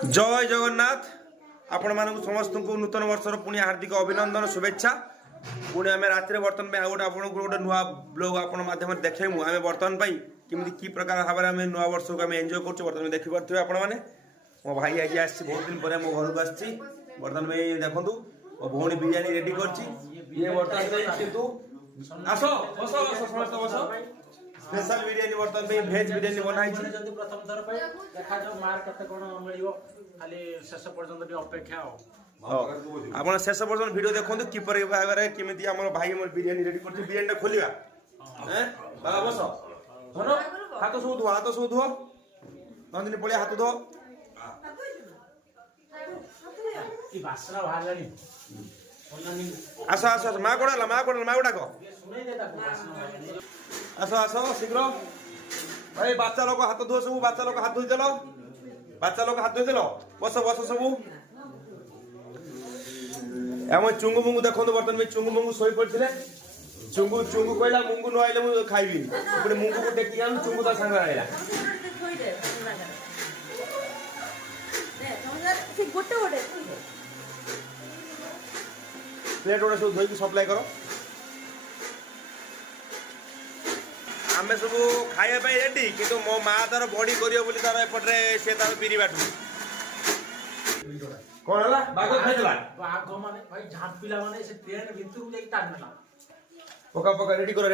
जय जगन्नाथ आपण मानक समस्त को नूतन वर्षर पुणी हार्दिक अभिनंदन शुभेच्छा। पुणी आम रात बर्तन गोटे आपको गोटे नुआ ब्लॉग आपण माध्यम देखेमु आम बर्तन किमी कि प्रकार भाव में नुआ वर्ष को आम एंजॉय कर बर्तन देखिपे आपण मैंने मो भाई आज आस बहुत दिन पर मो घर को आसी बर्तन में देखु मो भौणी बिरियानी रेडी कर स्पेशल बिरियानी बर्तन पे भेज बिरियानी बनाई छी जदी प्रथम थर पे देखा जो मार कते कोन मिलियो खाली शेष पर्यंत अपेक्षा हो आपण शेष पर्यंत वीडियो देखंतु कि पर भागरे किमिति हमर भाई हमर बिरियानी रेडी करछि बिरियानी खोलिबा हैं बाबा बस धरो हाथ सो धो नंदिनी पळे हाथ धो ई बासना भागनी आस आस मा कोडा को सुनै दे ताको आस आस शीघ्र भाई बाच्चा लोग हाथ धो सब बाच्चा लोग हाथ धोदेल बस बस सब एम चुंगु मुंगु देखो बर्तन में चुंगु मुंगु शोई पड़े चुंगु कहला मुंगु न आइले मु खाइबी पुणी मुंगु को टेकी आन चुंगु ता संग आइला प्लेट ओडा सब धोई सप्लाई करो आमे सब खाइबा पाई रेडी किंतु मो माँ तार बॉडी करियो बोली तार एपटरे से तार पिरी बाटू कोन हला बागो खाइला बागो माने भाई झापिला माने से ट्रेन भितर ले तानला पका रेडी करो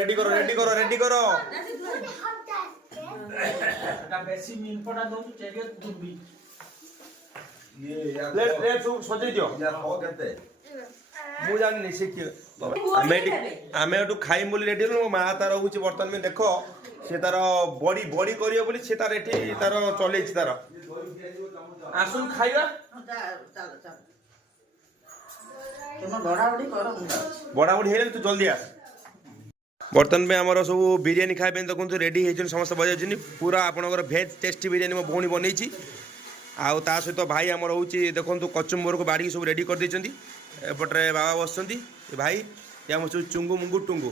एटा बेसी मीन पडा दो चेगे दुबी ये प्लेट सब सजै दियो या हो केते मु जानि से कि आमे एटू खाइम बोली रेडी मो माँ तार होची बर्तन में देखो से तार बॉडी करियो बोली से तार एठी तार चलै छी तार आसुन खाइबा केमा बड़ा बड़ी हेले तू जल्दी आ बर्तन में हमर सब बिरियानी खाइबे देखु रेडी हेजन समस्त बजाइछनी पूरा आपनकर भेज टेस्टी बिरियानी मो भौणी बनैछि आउ ता सहित भाई हमर होची देखंतु कचुम्बर को बाड़ी सब रेडी कर दैछंती एपटरे बाबा बसछंती भाई या मो चुंगु मुंगु टुंगु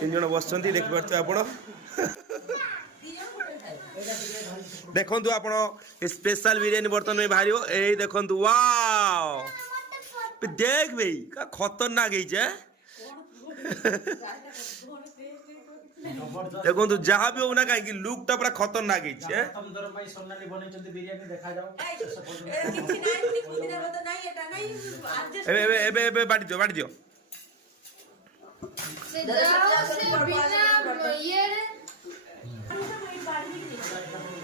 तीन जन बसछंती देखि पारछे आपण देखंतु आपण स्पेशल बिरियानी बर्तन में भारियो ए देखंतु वाओ देख भाई का खतरनाक है जे देखो तो जहाँ भी हो ना कहीं लुक टा पूरा खतरनाक है एबे बाड़ी दियो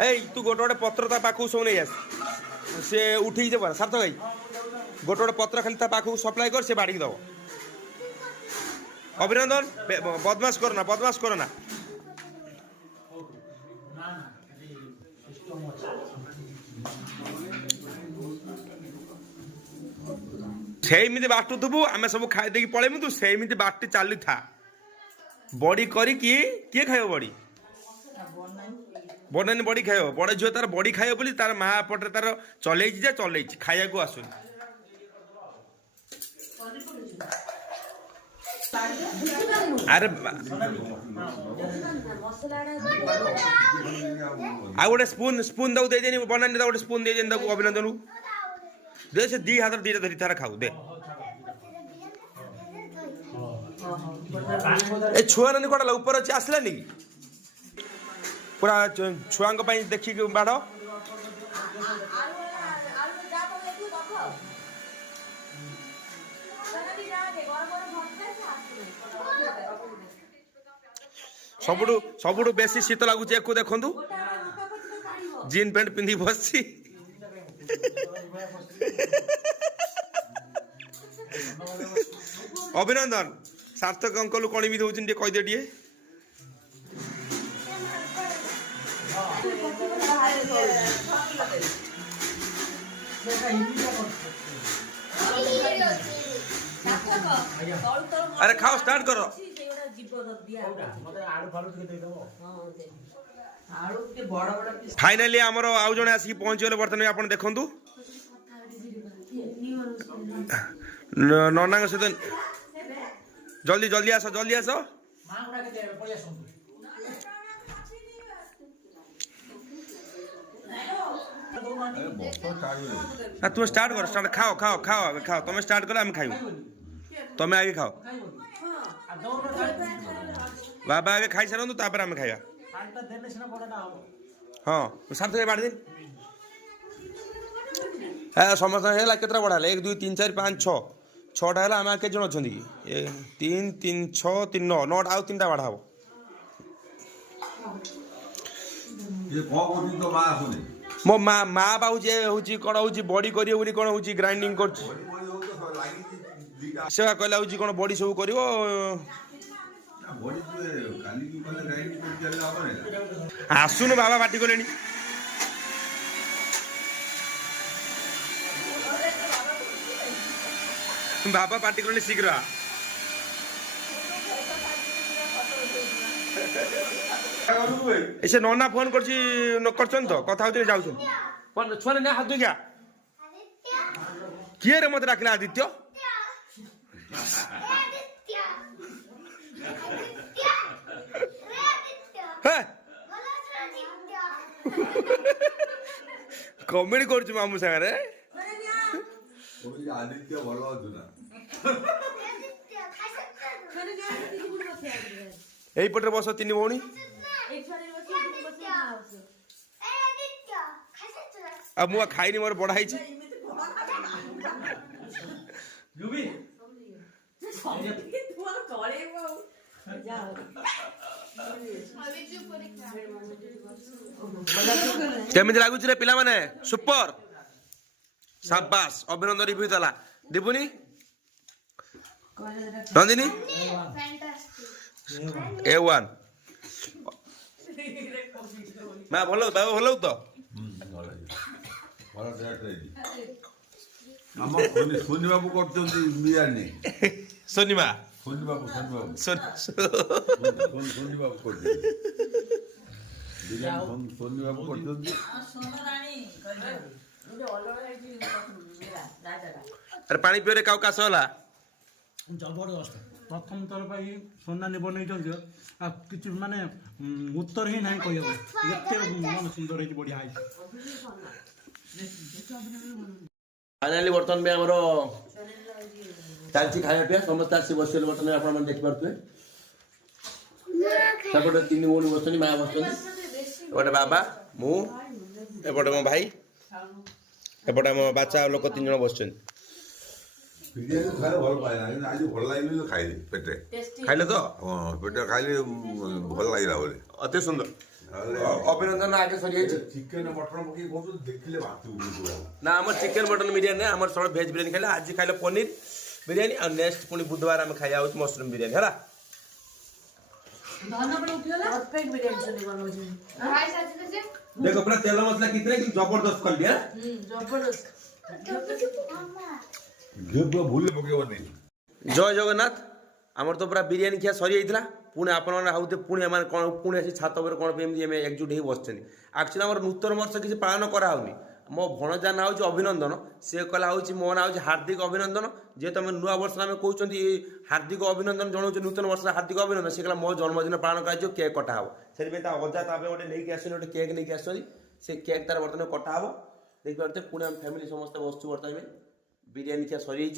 ए तू गोटे पत्र ता पाखु सब नहीं आस से उठी जे सार्थक भाई गोटे पत्र खाली ता पाखु सप्लाई कर से बाड़ी दो अभिनंदन बदमाश करो ना सेमिति बाटुथबु आमे सब खाई देकी पळेमु तू सेमिति बाटी चालू था बॉडी करी किए खाइबो बॉडी बनानी बॉडी खाइबो बड़ झियो तार बॉडी खाइबो बोली तार मां पटरे तार चलैछि खाइया को आसुन अरे आ गोटे स्पून दऊ दे देनी बनानी गोटे स्पून दे देनी ताको अभिनंदन दे से दी हाथ दीटा धरी थारा खाऊ दे ए छुआ नानी कोडा ऊपर अछि आसला नी पूरा छुआंग पई देखि बाडो सबुठू बेसी शीत लगुच एक देखु जीन पैंट पिंधि बसी अभिनंदन सार्थक अंकल कण भी दौन कहीदे टे अरे खाओ स्टार्ट करो फाइनाली आमर आउ जने आसिक पहुंचगले बर्तमान आप देखु नना सहित जल्दी आस हाँ तुम स्टार्ट करो स्टार्ट खाओ खाओ खाओ आगे खाओ तुम स्टार्ट करो आम खाइबू तुम आगे खाओ बाबा आगे खाई सारंतु तापर आम खाइबा हाँ सार्थक बाड़ दिन समस्त है केतटा बड़ा 1 2 3 4 5 6 छटा है आम के जन अच्छा कि 3 3 6 3 9 9 आउ 3टा बाढ़ा हम मो माँ बाबू जे हूँ कौन हूँ बड़ी करी कौन हूँ ग्राइंडिंग कर कहला हूँ कौन बड़ी सब कर आसुन बाबा पार्टी कले बाबा पार्टी कले शीघ्र ऐसे नना फोन कर तो कथा होते जाऊ छुआ ने हाथ क्या किए रे मत डाकिला आदित्य कमेडी कर मामू सागर आदित्य भल यही पटे बस 3 भौणी अब मुझे खाई मोर बढ़ाई केमिति लागुच रे पिला माने सुपर शाबाश अभिनंदन रिव्यू तला दीपुनी नंदिनी A1 मैं भलो बाबा भलो तो सोनी बाबू करते बिरियानी सोनीमा सोनी बाबू करते सोनी बाबू करते अरे पानी पियो रे काउ कास होला जबरदस्त प्रथम थर पर सोनानी बनई कि माने उत्तर ही ना कह मन सुंदर है बढ़िया फाइनाली बर्तमान में आमर चलती खाया पिया समस्त आसी बस बर्तमान आप देखिपे सेपटे 3 भौणी बस माँ बस एपटे बाबा मुझे मो भाई एपटे आम बाचा लोक 3 जन बस बिरियानी खाए भल पाए आज भल लगे तो खाई पेटे खाइले तो हाँ पेटे खाइले भल लगे बोले अति सुंदर अभिनंदन आगे सरी चिकेन मटन पकई कौन देखिले बात ना आम चिकेन मटन बिरियानी आम सब भेज बिरियानी खाइले आज खाइले पनीर बिरियानी और नेक्स्ट पुणी बुधवार आम खाइया मशरूम बिरियानी है देखो पूरा तेल मसला कितने कि जबरदस्त कर दिया भूल पकेब नहीं जय जगन्नाथ आमर तो पूरा बिरियानी खिया सरी जाइए पुणी आपण हाउते पुणी आम कौन पुणी आसी छात पर कौन एकजुट हो बस एक्चुअली आम नूतन वर्ष किसी पालन कराऊनी मो भणजा ना हूँ अभिनंदन सी कहला हूँ मो ना हूँ हार्दिक अभिनंदन जे तुम नुआ वर्ष आम कहते हार्दिक अभिनंदन जनाऊँ नूतन वर्ष हार्दिक अभिनंदन सी कहला मो जन्मदिन पालन कर केक कटा हे से अजा गोटे नहीं गोटे केक नहीं आस केक तार बर्तमान कटा हे देखिए पुणी आम फैमिली समस्त बसु बर्तमान बिरियानी खिया सरी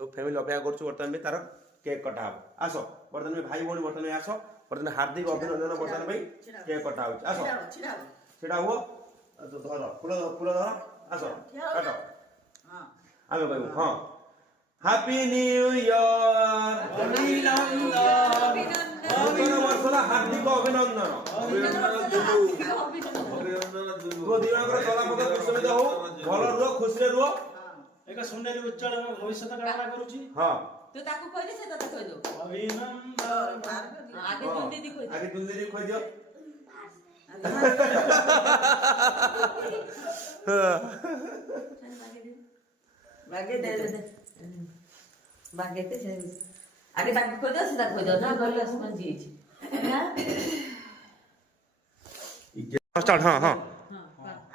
सब फैमिली अपेक्षा कर बर्तमान तार केक कटा हे आस बर्तमान भाई भौणी बर्तमान आस बर्तमान हार्दिक अभिनंदन बर्तमान केक कटा हो आस सीधा हुआ धर फूल धर आस काट आम कह हाँ हैप्पी न्यू ईयर नूतन वर्षर हार्दिक अभिनंदन तो दिनकर चलापथ कुशमित हो भल रुह खुशी रुह एक सुंदर उज्जवल भविष्य कामना करूची हाँ तो ताकू कह दे से तते कह दो अभिनंदन आगे तुम दीदी कह दो आगे तुम दीदी कह दियो बागे दे बागे ते आगे ताकू कह दो से ताकू कह दो ना बोल समझ जी स्टार्ट हाँ हाँ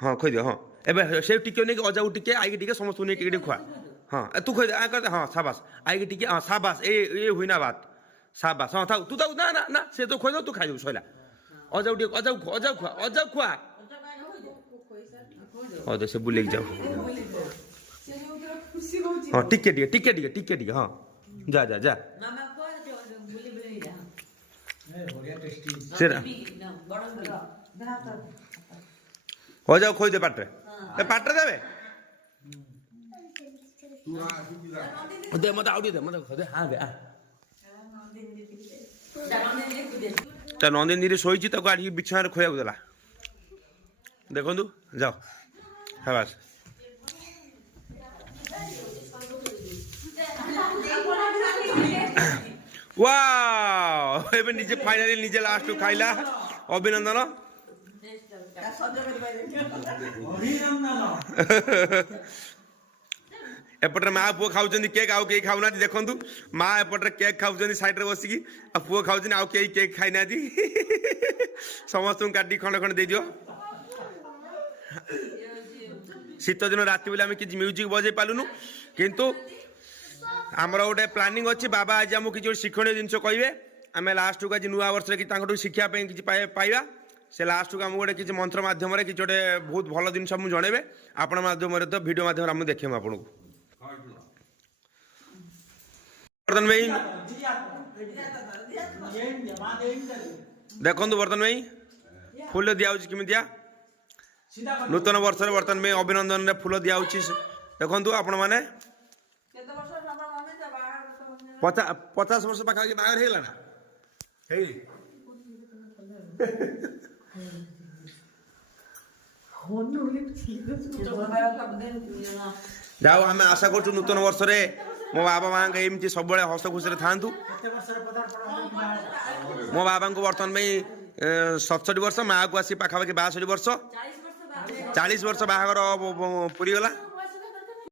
हाँ कह दियो हाँ एबे से टिके नहीं अजाऊ टिके आई टिके समस्त नहीं टिके खुआ हाँ तू कह दे हाँ शाबाश आई टिके हाँ शाबाश ये हुई ना बात शाबाश हाँ था तू तो ना ना ना से तो खोज तू खाई सैला अजाऊ टिके अजाऊ खुआ ହଁ ତ ସେ ବୁଲେଇକି ଯାଅ ହଁ ଟିକେ ହଁ ଯା ଯା ଯା ମାମା କୁଆଡେ ବୁଲି ବୁଲି ଯା ବଢିଆ ଟେଷ୍ଟି ସେଟା ବଡ हो जाओ खोई दे पाटे ए पाटे देबे दे मत आउडी दे मत दे हां दे आ ता नंदिनी रे सोईची ताको आडी बिछा रे खोया देला देखंतु जाओ हाबास वाओ एबे निजे फाइनली निजे लास्ट खाइला अभिनंदन एपटे माँ पुओ खाऊँ केक आउ कई खाऊना देखु माँ एपटे केक खाऊँ साइड बसिकी आ पुओ खाऊँ आउ कई केक खाई ना समस्त काटी खंड खंड दे दियो शीत दिन राति बेले आम कि म्यूजिक बजे पालुनु किंतु आमर गोटे प्लानिंग अच्छी बाबा आज आमको किसी शिक्षणीय जिन कहे आम लास्ट को आज नुआ वर्ष कि शिक्षा कि पाइबा से लास्ट को आम गोटे किसी मंत्र मध्यम किसी गोटे बहुत भल जिन मुझे जनइबे आपण मध्यम तो भिडियो मध्यम आम देखेम आपको बर्तन भाई देखु बर्तन भाई फूल दिया कमी नूतन वर्ष बर्तन में अभिनंदन में फूल दिया देखु आपण मैंने 50 वर्ष पाखापाखि बाहर है ना जाओ आम आशा कर नूतन वर्ष रे मो बाबा माँ एमती सब हस खुशी था मो बाबा को बर्तमान में 67 वर्ष माँ को आसी पाखापाखि 62 वर्ष 40 वर्ष बाहागर पूरीगला